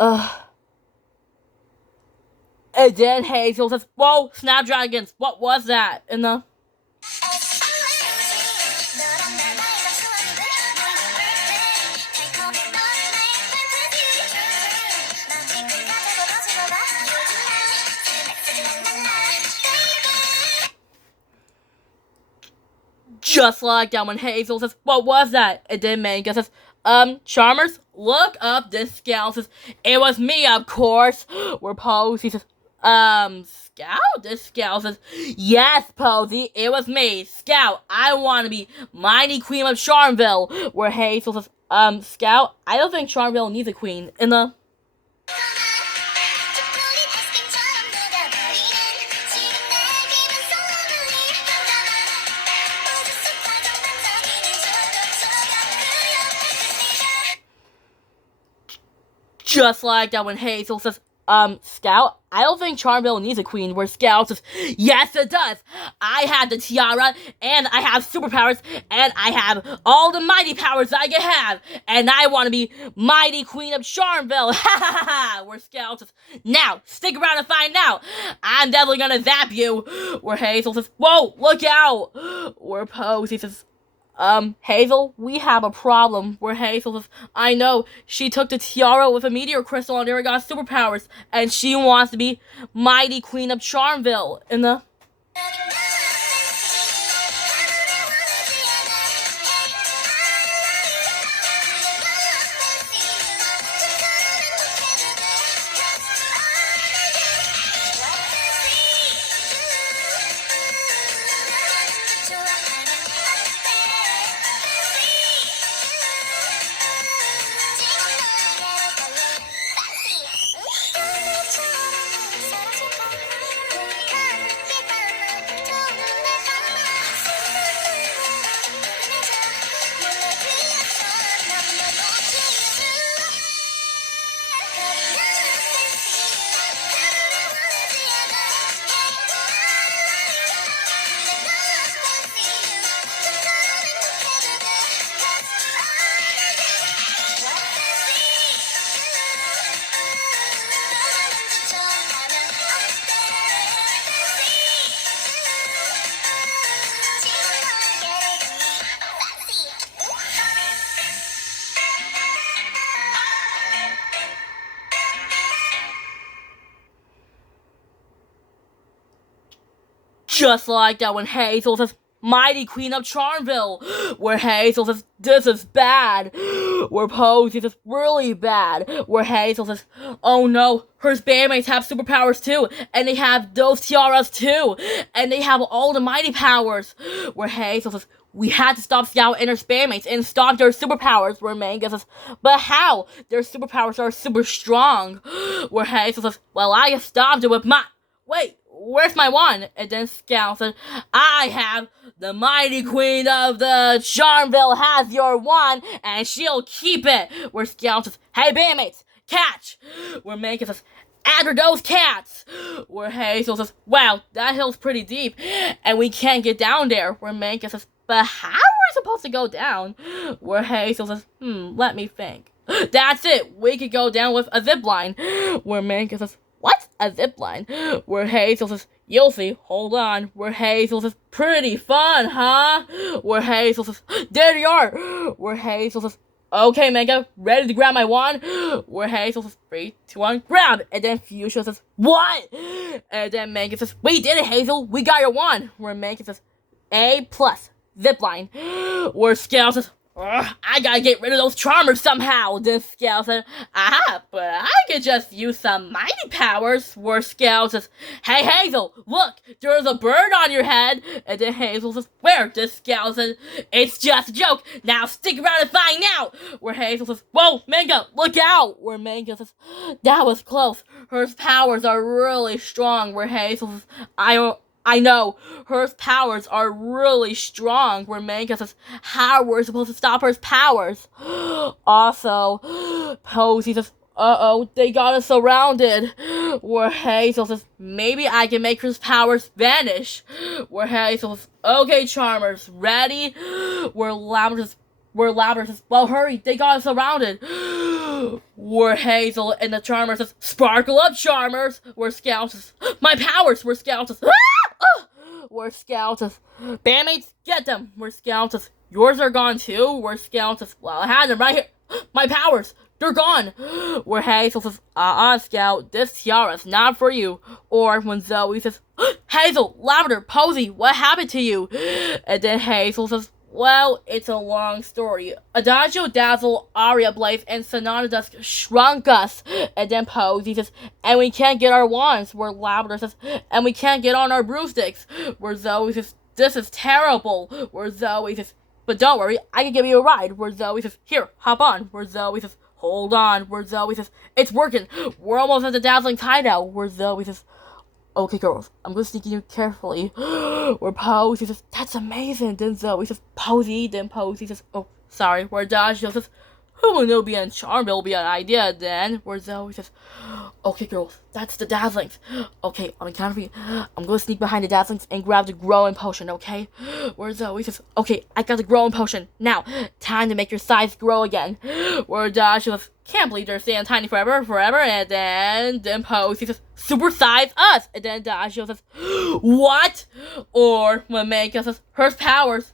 Ugh. And then Hazel says, "Whoa, Snapdragons, what was that?" In the just like that when Hazel says, "What was that?" And then Manga says, Charmers, look up this Scout says, "It was me, of course." Where Posey says, Scout? This Scout says, "Yes, Posey, it was me, Scout. I want to be mighty queen of Charmville." Where Hazel says, Scout, I don't think Charmville needs a queen. In the just like that when Hazel says, Scout, I don't think Charmville needs a queen. Where Scout says, "Yes, it does. I have the tiara, and I have superpowers, and I have all the mighty powers I can have, and I want to be mighty queen of Charmville." Ha ha ha ha. Where Scout says, "Now, stick around and find out. I'm definitely gonna zap you." Where Hazel says, "Whoa, look out." Where Posey says, Hazel, we have a problem." Where Hazel says, "I know, she took the tiara with a meteor crystal and never got superpowers, and she wants to be mighty queen of Charmville." In the just like that when Hazel says, "Mighty queen of Charmville." Where Hazel says, "This is bad." Where Posey says, "Really bad." Where Hazel says, "Oh no, her bandmates have superpowers too, and they have those tiaras too, and they have all the mighty powers." Where Hazel says, "We had to stop Scout and her bandmates and stop their superpowers." Where Manga says, "But how? Their superpowers are super strong." Where Hazel says, "Well, I stopped it with my..." Wait, where's my wand? And then Scout said, "I have the mighty queen of the Charmville has your wand, and she'll keep it." Where Scout says, "Hey, bandmates, catch." Where Manga says, "After those cats." Where Hazel says, "Wow, that hill's pretty deep, and we can't get down there." Where Manga says, "But how are we supposed to go down?" Where Hazel says, let me think. "That's it, we could go down with a zip line." Where Manga says, "What's a zip line?" Where Hazel says, "You'll see, hold on." Where Hazel says, "Pretty fun, huh?" Where Hazel says, "There you are." Where Hazel says, "Okay, Manga, ready to grab my wand?" Where Hazel says, 3, 2, 1, grab. And then Fuchsia says, "What?" And then Manga says, "We did it, Hazel, we got your wand." Where Manga says, "A plus, zipline." Where Scout says, "I gotta get rid of those charmers somehow." Then Scout said, "Aha, but I could just use some mighty powers." Where Scout says, "Hey, Hazel, look, there's a bird on your head." And then Hazel says, "Where?" Then Scout says, "It's just a joke. Now stick around and find out." Where Hazel says, "Whoa, Manga, look out." Where Manga says, "That was close. Her powers are really strong." Where Hazel says, I know, her powers are really strong." Where Manga says, "How we're supposed to stop her powers?" Also, Posey says, "Uh-oh, they got us surrounded." Where Hazel says, "Maybe I can make her powers vanish." Where Hazel says, "Okay, Charmers, ready?" Where Lambert says, "Well, hurry, they got us surrounded." Where Hazel and the Charmer says, sparkle up, Charmers. Where Scout says, my powers. Where Scout says, where Scout says, bandmates, get them. Where Scout says, yours are gone too. Where Scout says, well, I had them right here. My powers, they're gone. Where Hazel says, Scout, this tiara's not for you. Or when Zoe says, Hazel, Lavender, Posey, what happened to you? And then Hazel says, well, it's a long story. Adagio, Dazzle, Aria, Blaze, and Sonata Dusk shrunk us. And then Posey says, and we can't get our wands. Where Lavender says, and we can't get on our broomsticks. Where Zoe says, this is terrible. Where Zoe says, but don't worry, I can give you a ride. Where Zoe says, here, hop on. Where Zoe says, hold on. Where Zoe says, it's working. We're almost at the Dazzling's hideout. Where Zoe says, okay, girls, I'm gonna sneak you carefully. Where Posey says, that's amazing. Then Zoe says, Posey. Then Posey says, oh, sorry. Where Adagio says, who will know be on Charm? It'll be an idea then. Where Zoe says, okay, girls, that's the Dazzlings. Okay, on the count of three, I'm gonna sneak behind the Dazzlings and grab the growing potion, okay? Where Zoe says, okay, I got the growing potion. Now, time to make your size grow again. Where Adagio says, can't believe they're staying tiny forever. And then Posey says, super size us. And then Adagio says, what? Or when Meika says, her powers.